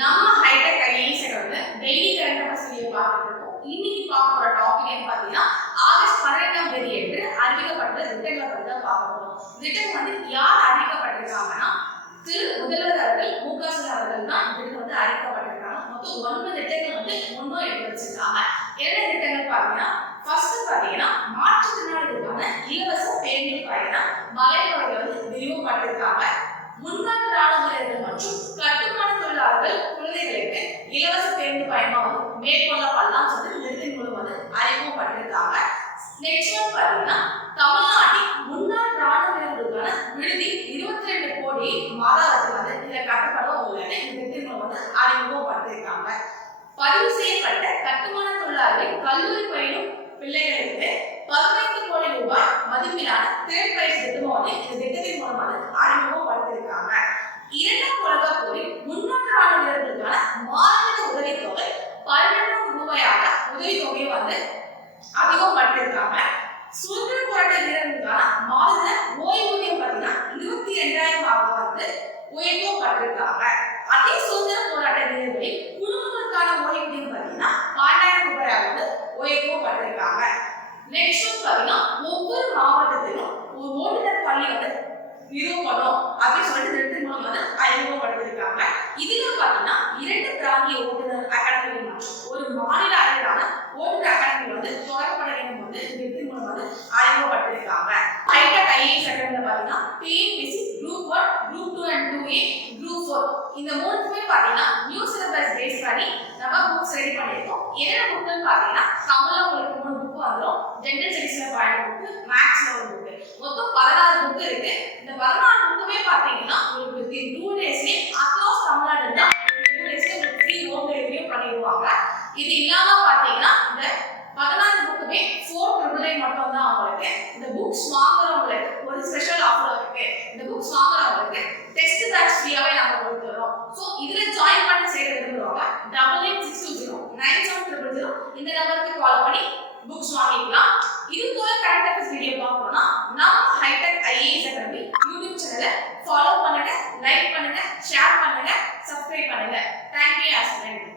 நம்ம hitech IAS வந்து daily current affairs video பார்த்துட்டு இருக்கோம் இன்னைக்கு பார்க்க போற டாபிக் என்ன பார்த்தீங்கன்னா ஆகஸ்ட் பன்னிரெண்டாம் தேதி என்று அறிவிக்கப்பட்ட ரிட்டர்ன்ல பத்தி தான் பார்க்க போறோம். ரிட்டர்ன் வந்து யார் அறிவிக்கப்பட்டிருக்காங்கன்னா திரு முதல்வர் அவர்கள் மு க ஸ்டாலின் அவர்கள் தான் இதுக்கு வந்து அறிவிக்கப்பட்டிருக்காங்க. மொத்தம் ஒன்பது ரிட்டர்ன் வந்து முன்னும் எடுத்து வச்சிருக்காங்க. என்ன ரிட்டர்ன் பார்த்தீங்கன்னா ஃபர்ஸ்ட் பார்த்தீங்கன்னா மாற்றுத்திறனாளிகளுக்கான இலவச பேருந்து பயணம் மலைப்பகுதியில் வந்து விரிவுபட்டிருக்காங்க முன்னாள் ராணுவ வீரர்கள் மற்றும் கட்டுமான தொழிலாளர்கள் குழந்தைகளுக்கு இலவச பேருந்து பயணம் வந்து மேற்கொள்ளப்படலாம் சொல்லி நிறுத்தி குழு வந்து அறிமுகப்பட்டிருக்காங்க நெக்ஸ்ட் பார்த்தீங்கன்னா தமிழ்நாட்டின் முன்னாள் ராணுவ வீரர்களுக்கான விடுதி இருபத்தி ரெண்டு கோடி மாதாவத்தில் வந்து இதில் கட்டப்படும் உள்ளது இந்த குழு வந்து வந்து பண்ணியிருக்காங்க. பதிவு செய்யப்பட்ட கட்டுமான தொழிலாளர்கள் கல்லூரி பயிலும் பிள்ளைகளுக்கு பதினைந்து கோடி ரூபாய் மதிப்பிலான தேர்ட் பிரைஸ் திட்டமும் வந்து இந்த திட்டத்தின் மூலமாக வந்து அறிமுகப்படுத்தியிருக்காங்க இரண்டாம் உலக போரில் முன்னாள் ராணுவ வீரர்களுக்கான மாநில உதவித்தொகை பதினெட்டாம் ரூபாயாக உதவித்தொகையை வந்து அதிகப்படுத்தியிருக்காங்க சுதந்திர போராட்ட வீரர்களுக்கான மாத ஓய்வூதியம் பார்த்தீங்கன்னா இருபத்தி ரெண்டாயிரம் ரூபாய் வந்து உயர்த்தப்பட்டிருக்காங்க. அதே சுதந்திர போராட்ட வீரர்களின் குடும்பங்களுக்கான ஓய்வூதியம் பார்த்தீங்கன்னா பன்னெண்டாயிரம் ரூபாய் வந்து உயர்த்தப்பட்டிருக்காங்க. நெக்ஸ்ட் பார்த்தீங்கன்னா ஒவ்வொரு மாவட்டத்திலும் ஒரு ஓட்டுநர் பள்ளி வந்து நிறுவப்படும் அப்படின்னு சொல்லிட்டு திட்டத்தின் மூலம் வந்து அறிமுகப்படுத்திருக்காங்க இதுல பார்த்தீங்கன்னா இரண்டு பிராந்திய ஓட்டுநர் அகாடமி மற்றும் ஒரு மாநில அளவிலான ஓட்டுநர் அகாடமி வந்து தொடங்கப்பட வேண்டும் வந்து இந்த திட்டத்தின் மூலம் வந்து அறிமுகப்படுத்திருக்காங்க ஹைடெக் ஐஏஎஸ் அகாடமியில் பார்த்தீங்கன்னா TNPSC group one group two and two A group four இந்த மூணுக்குமே பார்த்தீங்கன்னா நியூ சிலபஸ் பேஸ் பண்ணி நம்ம புக்ஸ் ரெடி பண்ணியிருக்கோம். என்னென்ன புக்குன்னு பார்த்தீங்கன்னா தமிழ்ல உங்களுக்கு மூணு புக் வந்துடும் ஜென்ரல் ஸ்டடீஸ்ல பாயிண்ட் புக்கு மேக்ஸ்ல ஒரு புக்கு மொத்தம் பதினாறு புக்கு இருக்கு. இந்த பதினாறு புக்குமே பார்த்தீங்கன்னா உங்களுக்கு டூ டேஸ்லேயே அக்ராஸ் தமிழ்நாடு தான் டூ டேஸ்லேயே உங்களுக்கு ஃப்ரீ ஹோம் டெலிவரியும் பண்ணிடுவாங்க. இது இல்லாம பார்த்தீங்கன்னா இந்த பதினாறு புக்குமே ஃபோர் ட்ரிபிள் நைன் மட்டும் தான் அவங்களுக்கு இந்த புக்ஸ் வாங்குறவங்களுக்கு ஸோ இதுல ஜாயின் பண்ண செய்ய விரும்புறவங்க double eight six two zero nine seven triple zero இந்த நம்பருக்கு கால் பண்ணி புக்ஸ் வாங்கிக்கலாம். இது போல கரண்ட் அஃபேர்ஸ் வீடியோ பார்க்கணும்னா நம்ம ஹைடெக் ஐஏஎஸ் அகாடமி யூடியூப் சேனலை ஃபாலோ பண்ணுங்க லைக் பண்ணுங்க ஷேர் பண்ணுங்க சப்ஸ்கிரைப் பண்ணுங்க. Thank you aspirant